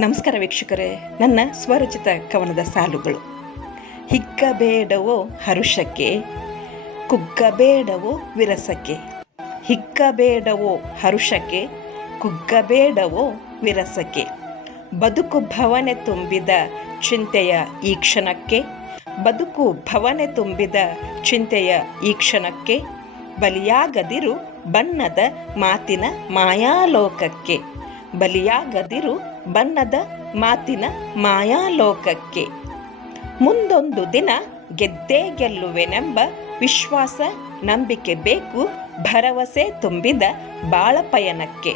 ನಮಸ್ಕಾರ ವೀಕ್ಷಕರೇ, ನನ್ನ ಸ್ವರಚಿತ ಕವನದ ಸಾಲುಗಳು. ಹಿಗ್ಗಬೇಡವೋ ಹರುಷಕ್ಕೆ, ಕುಗ್ಗಬೇಡವೋ ವಿರಸಕ್ಕೆ. ಹಿಗ್ಗಬೇಡವೋ ಹರುಷಕ್ಕೆ, ಕುಗ್ಗಬೇಡವೋ ವಿರಸಕ್ಕೆ. ಬದುಕು ಭವನೆ ತುಂಬಿದ ಚಿಂತೆಯ ಈ ಕ್ಷಣಕ್ಕೆ, ಬದುಕು ಭವನೆ ತುಂಬಿದ ಚಿಂತೆಯ ಈ ಕ್ಷಣಕ್ಕೆ. ಬಲಿಯಾಗದಿರು ಬಣ್ಣದ ಮಾತಿನ ಮಾಯಾಲೋಕಕ್ಕೆ, ಬಲಿಯಾಗದಿರು ಬಣ್ಣದ ಮಾತಿನ ಮಾಯಾಲೋಕಕ್ಕೆ. ಮುಂದೊಂದು ದಿನ ಗೆದ್ದೇ ಗೆಲ್ಲುವೆನೆಂಬ ವಿಶ್ವಾಸ ನಂಬಿಕೆ ಬೇಕು, ಭರವಸೆ ತುಂಬಿದ ಬಾಳ ಪಯಣಕ್ಕೆ.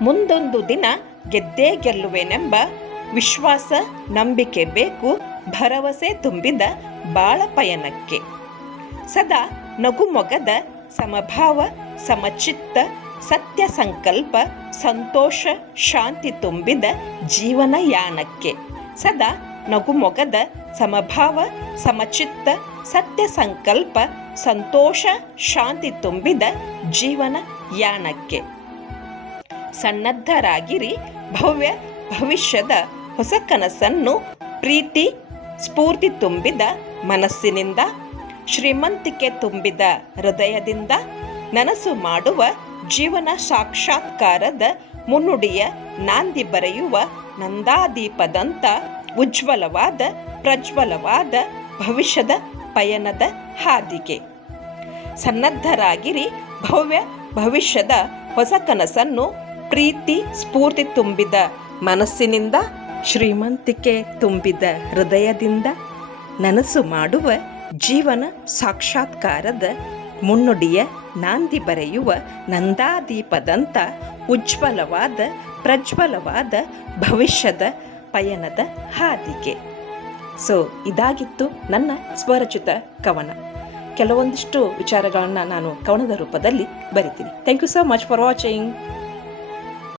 ಮುಂದೊಂದು ದಿನ ಗೆದ್ದೇ ಗೆಲ್ಲುವೆನೆಂಬ ವಿಶ್ವಾಸ ನಂಬಿಕೆ ಬೇಕು, ಭರವಸೆ ತುಂಬಿದ ಬಾಳ ಪಯಣಕ್ಕೆ. ಸದಾ ನಗುಮೊಗದ ಸಮಭಾವ ಸಮಚಿತ್ತ ಸತ್ಯ ಸಂಕಲ್ಪ ಸಂತೋಷ ಶಾಂತಿ ತುಂಬಿದ ಜೀವನ ಯಾನಕ್ಕೆ. ಸದಾ ನಗುಮೊಗದ ಸಮಭಾವ ಸಮಚಿತ್ತ ಸತ್ಯ ಸಂಕಲ್ಪ ಸಂತೋಷ ಶಾಂತಿ ತುಂಬಿದ ಜೀವನ ಯಾನಕ್ಕೆ. ಸನ್ನದ್ಧರಾಗಿರಿ ಭವ್ಯ ಭವಿಷ್ಯದ ಹೊಸ ಕನಸನ್ನು ಪ್ರೀತಿ ಸ್ಫೂರ್ತಿ ತುಂಬಿದ ಮನಸ್ಸಿನಿಂದ, ಶ್ರೀಮಂತಿಕೆ ತುಂಬಿದ ಹೃದಯದಿಂದ ನನಸು ಮಾಡುವ ಜೀವನ ಸಾಕ್ಷಾತ್ಕಾರದ ಮುನ್ನುಡಿಯ ನಾಂದಿ ಬರೆಯುವ ನಂದಾದೀಪದಂಥ ಉಜ್ವಲವಾದ ಪ್ರಜ್ವಲವಾದ ಭವಿಷ್ಯದ ಪಯಣದ ಹಾದಿಗೆ. ಸನ್ನದ್ಧರಾಗಿರಿ ಭವ್ಯ ಭವಿಷ್ಯದ ಹೊಸ ಕನಸನ್ನು ಪ್ರೀತಿ ಸ್ಫೂರ್ತಿ ತುಂಬಿದ ಮನಸ್ಸಿನಿಂದ, ಶ್ರೀಮಂತಿಕೆ ತುಂಬಿದ ಹೃದಯದಿಂದ ನನಸು ಮಾಡುವ ಜೀವನ ಸಾಕ್ಷಾತ್ಕಾರದ ಮುನ್ನುಡಿಯ ನಾಂದಿ ಬರೆಯುವ ನಂದಾದೀಪದಂಥ ಉಜ್ವಲವಾದ ಪ್ರಜ್ವಲವಾದ ಭವಿಷ್ಯದ ಪಯಣದ ಹಾದಿಗೆ. ಇದಾಗಿತ್ತು ನನ್ನ ಸ್ವರಚಿತ ಕವನ. ಕೆಲವೊಂದಿಷ್ಟು ವಿಚಾರಗಳನ್ನು ನಾನು ಕವನದ ರೂಪದಲ್ಲಿ ಬರಿತೀನಿ. Thank you so much for watching.